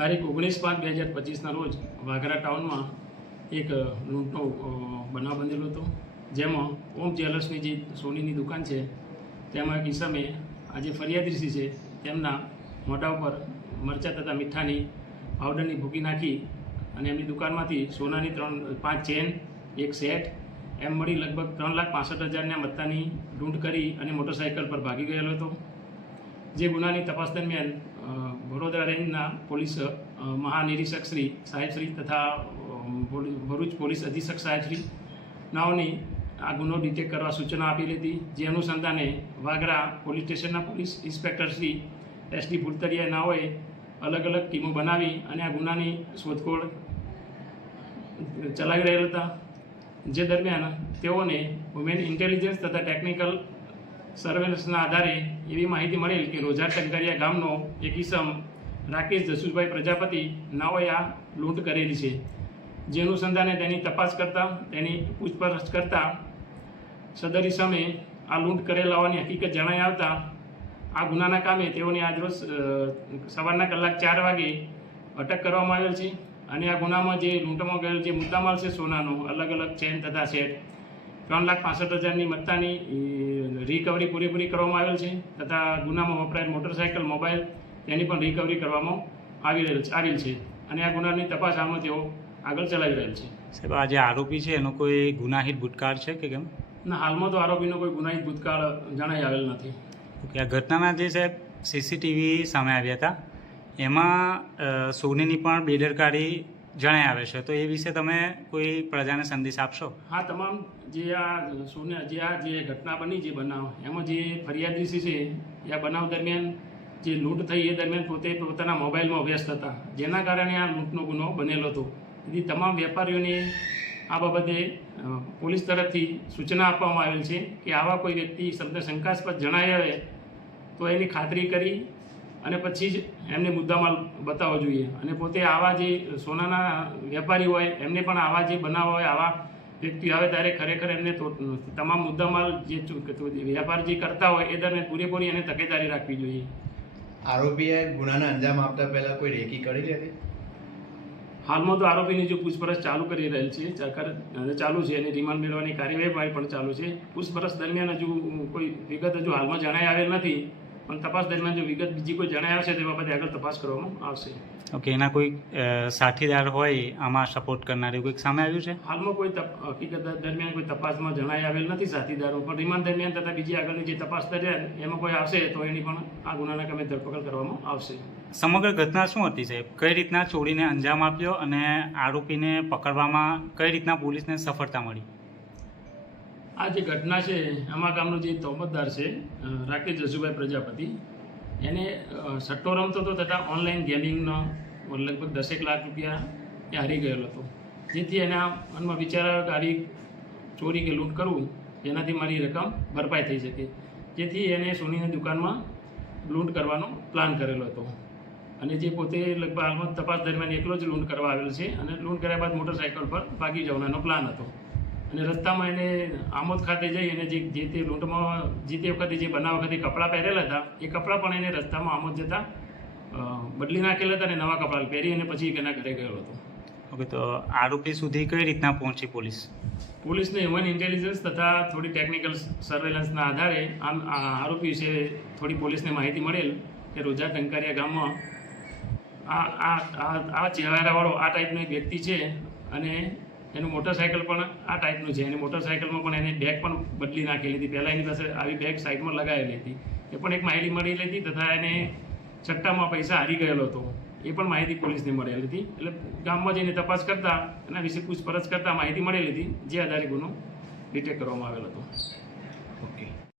તારીખ ઓગણીસ પાંચ બે હજાર પચીસના રોજ વાઘરા ટાઉનમાં એક લૂંટનો બનાવ બનેલો હતો જેમાં ઓમ જ્વેલર્સની જે સોનીની દુકાન છે તેમાં એક ઇસમે આજે ફરિયાદીસી છે તેમના મોઢા ઉપર મરચાં તથા મીઠાની પાવડરની ભૂકી નાખી અને એમની દુકાનમાંથી સોનાની ત્રણ પાંચ ચેન એક સેટ એમ મળી લગભગ ત્રણ લાખ પાસઠ હજારના મત્તાની લૂંટ કરી અને મોટરસાયકલ પર ભાગી ગયેલો હતો જે ગુનાની તપાસ દરમિયાન વડોદરા રેન્જના પોલીસ મહાનિરીક્ષક શ્રી સાહેબશ્રી તથા ભરૂચ પોલીસ અધિક્ષક સાહેબશ્રી નાઓની આ ગુનો ડિટેક્ટ કરવા સૂચના આપી હતી જે અનુસંધાને વાગરા પોલીસ સ્ટેશનના police inspector Shri S D Bhultariya નાઓએ અલગ અલગ ટીમો બનાવી અને આ ગુનાની શોધખોળ ચલાવી રહેલ હતા જે દરમિયાન તેઓને વુમેન ઇન્ટેલિજન્સ તથા ટેકનિકલ સર્વેલન્સના આધારે એવી માહિતી મળેલ કે રોજા ટંકરિયા ગામનો એક ઇસમ રાકેશ જસુભાઈ પ્રજાપતિ નાઓયા લૂંટ કરેલી છે જે અનુસંધાને તેની તપાસ કરતા તેની પૂછપરછ કરતા સદર ઇસમે આ લૂંટ કરેલ હોવાની હકીકત જણાઈ આવતા આ ગુનાના કામે તેઓને આજરોજ સવારના કલાક ચાર વાગે અટક કરવામાં આવેલ છે અને આ ગુનામાં જે લૂંટમાં ગયેલ જે મુદ્દામાલ છે સોનાનો અલગ અલગ ચેન તથા સેટ ત્રણ લાખ પાસઠ હજારની મત્તાની રિકવરી પૂરેપૂરી કરવામાં આવેલ છે તથા ગુનામાં વપરાયેલ મોટરસાઇકલ મોબાઈલ તેની પણ રિકવરી કરવામાં આવી રહેલ છે આવેલ છે અને આ ગુનાની તપાસ આમાં તેઓ આગળ ચલાવી રહેલ છે સાહેબ આ જે આરોપી છે એનો કોઈ ગુનાહિત ભૂતકાળ છે કે કેમ ના હાલમાં તો આરોપીનો કોઈ ગુનાહિત ભૂતકાળ જણાઈ આવેલ નથી ઓકે આ ઘટનાના જે સાહેબ સીસીટીવી સામે આવ્યા હતા એમાં સોનીની પણ બેદરકારી જણાય આવે છે તો એ વિશે તમે કોઈ પ્રજાને સંદેશ આપશો હા તમામ જે આ સોને જે આ જે ઘટના બની જે બનાવ એમાં જે ફરિયાદ વિશે છે એ બનાવ દરમિયાન જે લૂંટ થઈ એ દરમિયાન પોતે પોતાના મોબાઈલમાં વ્યસ્ત હતા જેના કારણે આ લૂંટનો ગુનો બનેલો હતો એથી તમામ વેપારીઓને આ બાબતે પોલીસ તરફથી સૂચના આપવામાં આવેલ છે કે આવા કોઈ વ્યક્તિ શબ્દ શંકાસ્પદ જણાય તો એની ખાતરી કરી અને પછી જ એમને મુદ્દામાલ બતાવવો જોઈએ અને પોતે આવા જે સોનાના વેપારી હોય એમને પણ આવા જે બનાવવા હોય આવા વ્યક્તિ આવે ત્યારે ખરેખર એમને તમામ મુદ્દામાલ જે વેપાર જે કરતા હોય એ દરમિયાન પૂરેપૂરી એને તકેદારી રાખવી જોઈએ આરોપીએ ગુનાના અંજામ આપતા પહેલાં કોઈ રેકી કરી લેતી હાલમાં તો આરોપીની જો પૂછપરછ ચાલુ કરી રહેલ છે ચાલુ છે એની રિમાન્ડ મેળવવાની કાર્યવાહી પણ ચાલુ છે પૂછપરછ દરમિયાન હજુ કોઈ વિગત હજુ હાલમાં જણાય આવેલ નથી પણ તપાસ દરમિયાન જો વિગત બીજી કોઈ જણાય આવશે તે બાબતે આગળ તપાસ કરવામાં આવશે ઓકે એના કોઈ સાથીદાર હોય આમાં સપોર્ટ કરનારી કોઈક સામે આવ્યું છે હાલમાં કોઈ હકીકત દરમિયાન કોઈ તપાસમાં જણાઈ આવેલ નથી સાથીદારો પણ રિમાન્ડ દરમિયાન તથા બીજી આગળની જે તપાસ દરમિયાન એમાં કોઈ આવશે તો એની પણ આ ગુનાના કામે ધરપકડ કરવામાં આવશે સમગ્ર ઘટના શું હતી સાહેબ કઈ રીતના ચોરીને અંજામ આપ્યો અને આરોપીને પકડવામાં કઈ રીતના પોલીસને સફળતા મળી આ જે ઘટના છે આમાં કામનો જે તોમતદાર છે રાકેશ જસુભાઈ પ્રજાપતિ એને સટ્ટો રમતો હતો તથા ઓનલાઈન ગેમિંગનો લગભગ દસેક લાખ રૂપિયા એ હારી ગયેલો હતો જેથી એના મનમાં વિચાર આવ્યો કે હારી ચોરી કે લૂંટ કરવું જેનાથી મારી રકમ ભરપાઈ થઈ શકે જેથી એને સોનીની દુકાનમાં લૂંટ કરવાનો પ્લાન કરેલો હતો અને જે પોતે લગભગ હાલમાં તપાસ દરમિયાન એકલો જ લૂંટ કરવા આવેલ છે અને લૂંટ કર્યા બાદ મોટરસાઇકલ પર ભાગી જવાનો પ્લાન હતો અને રસ્તામાં એને આમોદ ખાતે જઈ અને જે જે તે લૂંટમાં જે તે વખતે જે બનાવ વખતે કપડાં પહેરેલા હતા એ કપડાં પણ એને રસ્તામાં આમોદ જતાં બદલી નાખેલા હતા અને નવા કપડાં પહેરી અને પછી એના ઘરે ગયો હતો ઓકે તો આરોપી સુધી કઈ રીતના પહોંચી પોલીસ પોલીસને હ્યુમન ઇન્ટેલિજન્સ તથા થોડી ટેકનિકલ સર્વેલન્સના આધારે આમ આરોપી વિશે થોડી પોલીસને માહિતી મળેલ કે રોજા ટંકારિયા ગામમાં આ આ આ ચહેરાવાળો આ ટાઈપનો એક વ્યક્તિ છે અને એનું મોટરસાઇકલ પણ આ ટાઈપનું છે એની મોટરસાઇકલમાં પણ એની બેગ પણ બદલી નાખેલી હતી પહેલાં એની પાસે આવી બેગ સાઇડમાં લગાવેલી હતી એ પણ એક માહિતી મળેલી હતી તથા એને ચટ્ટામાં પૈસા હારી ગયેલો હતો એ પણ માહિતી પોલીસને મળેલી હતી એટલે ગામમાં જઈને તપાસ કરતાં એના વિશે પૂછપરછ કરતાં માહિતી મળેલી હતી જે આધારે ગુનો ડિટેક્ટ કરવામાં આવેલ હતો